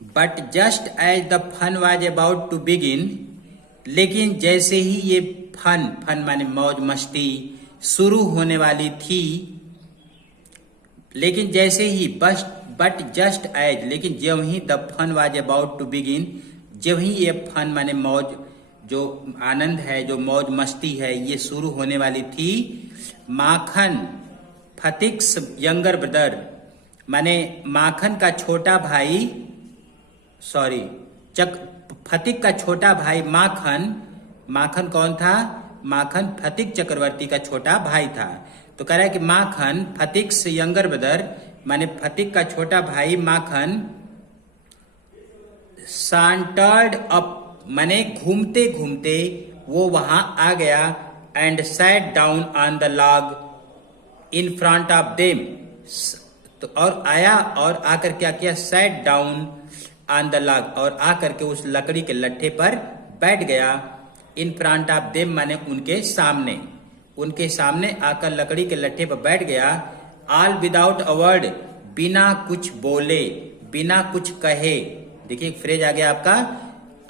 But just as the fun was about to begin, लेकिन जैसे ही ये फन माने मौज मस्ती शुरू होने वाली थी, लेकिन जैसे ही बट जस्ट एज, लेकिन जब ही the fun was about to begin, जब ही ये फन माने मौज, जो आनंद है, जो मौज मस्ती है, ये शुरू होने वाली थी, माखन फतिक्स यंगर ब्रदर, माने माखन का छोटा भाई, सॉरी फतिक का छोटा भाई माखन कौन था? माखन फतिक चक्रवर्ती का छोटा भाई था। तो कह रहा है कि माखन फतिक्स यंगर ब्रदर, माने फतिक का छोटा भाई माखन, सांटर्ड अप, माने घूमते घूमते वो वहां आ गया, and sat down on the log in front of them. तो और आया और आकर क्या किया? Sat down on the log, और आकर के उस लकड़ी के लट्ठे पर बैठ गया। इन फ्रंट ऑफ देम माने उनके सामने आकर लकड़ी के लट्ठे पर बैठ गया। ऑल विदाउट अ वर्ड, बिना कुछ बोले, बिना कुछ कहे। देखिए फ्रेज आ गया आपका,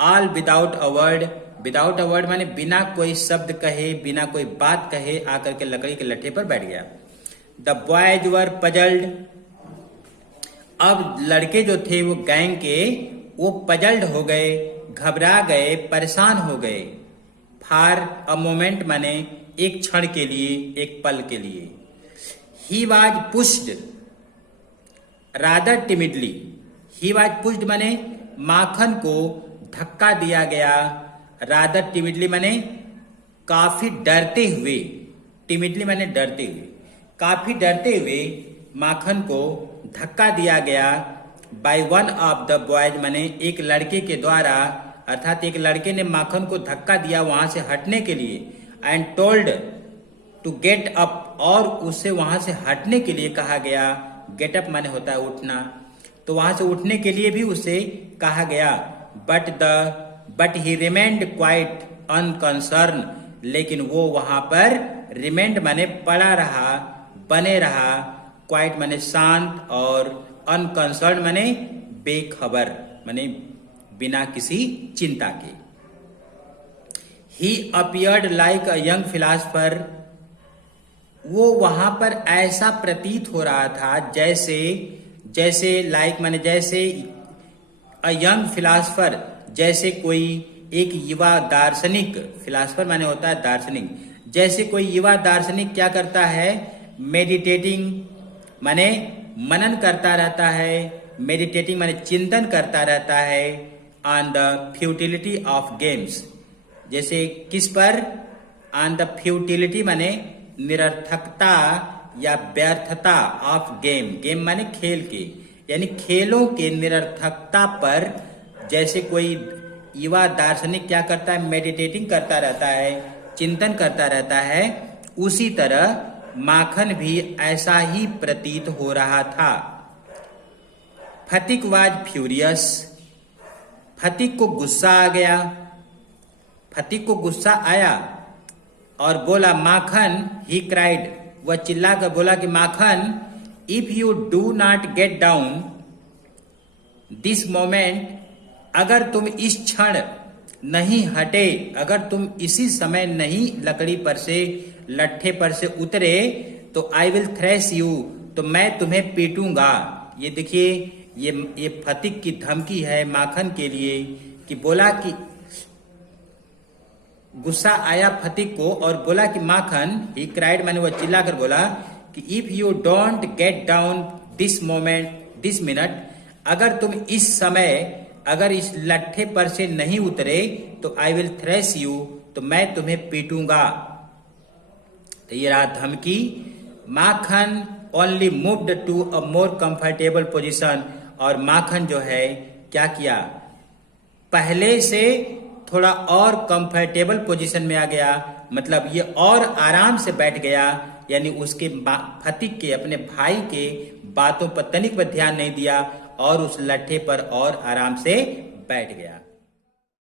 all without a word. Without a word माने बिना कोई शब्द कहे, बिना कोई बात कहे, आकर के लकड़ी के लट्ठे पर बैठ गया। द बॉयज वर पजल्ड, अब लड़के जो थे वो गैंग के, वो पजल्ड हो गए, घबरा गए, परेशान हो गए। फॉर अ मोमेंट माने एक क्षण के लिए, एक पल के लिए। He was pushed rather timidly, he was pushed माने माखन को धक्का दिया गया, रादर टिमिडली माने काफी डरते हुए, टिमिडली माने डरते हुए, काफी डरते हुए माखन को धक्का दिया गया। By one of the boys माने एक लड़के के द्वारा, अर्थात एक लड़के ने माखन को धक्का दिया वहां से हटने के लिए। And told to get up, और उसे वहां से हटने के लिए कहा गया। गेट अप माने होता है उठना, तो वहां से उठने के लिए भी उसे कहा गया। But he remained quite unconcern, लेकिन वो वहां पर रिमेंड माने पड़ा रहा, बने रहा, क्वाइट माने शांत, और अनकंसर्न माने बेखबर, माने बिना किसी चिंता के। ही appeared like a young philosopher, वो वहां पर ऐसा प्रतीत हो रहा था जैसे लाइक माने जैसे, अ यंग फिलासफर जैसे कोई एक युवा दार्शनिक, फिलासफर माने होता है दार्शनिक, जैसे कोई युवा दार्शनिक क्या करता है? मेडिटेटिंग माने मनन करता रहता है, मेडिटेटिंग माने चिंतन करता रहता है, on the futility of games, जैसे किस पर? ऑन द फ्यूटिलिटी माने निरर्थकता या व्यर्थता ऑफ गेम माने खेल के, यानी खेलों के निरर्थकता पर जैसे कोई युवा दार्शनिक क्या करता है? मेडिटेटिंग करता रहता है, चिंतन करता रहता है, उसी तरह माखन भी ऐसा ही प्रतीत हो रहा था। फतिक वाज फ्यूरियस, फतिक को गुस्सा आ गया, फतिक को गुस्सा आया और बोला, माखन, ही क्राइड, वह चिल्ला कर बोला कि Makhan, if you do not get down this moment, अगर तुम इस क्षण नहीं हटे, अगर तुम इसी समय नहीं लकड़ी पर से, लट्ठे पर से उतरे, तो आई विल थ्रेश यू, तो मैं तुम्हें पीटूंगा। ये देखिए, ये फतिक की धमकी है माखन के लिए, कि बोला कि गुस्सा आया फतिक को और बोला कि माखन, ही क्राइड माने वह चिल्ला कर बोला कि if you don't get down this moment, this minute, अगर तुम इस समय, अगर इस लट्ठे पर से नहीं उतरे, तो आई विल थ्रेश यू, तो मैं तुम्हें पीटूंगा। तो ये रहा धमकी। Makhan only moved to a more comfortable position, और माखन जो है क्या किया? पहले से थोड़ा और कंफर्टेबल पोजीशन में आ गया, मतलब ये और आराम से बैठ गया, यानी उसके फतिक के, अपने भाई के बातों पर तनिक पर ध्यान नहीं दिया और उस लट्ठे पर और आराम से बैठ गया।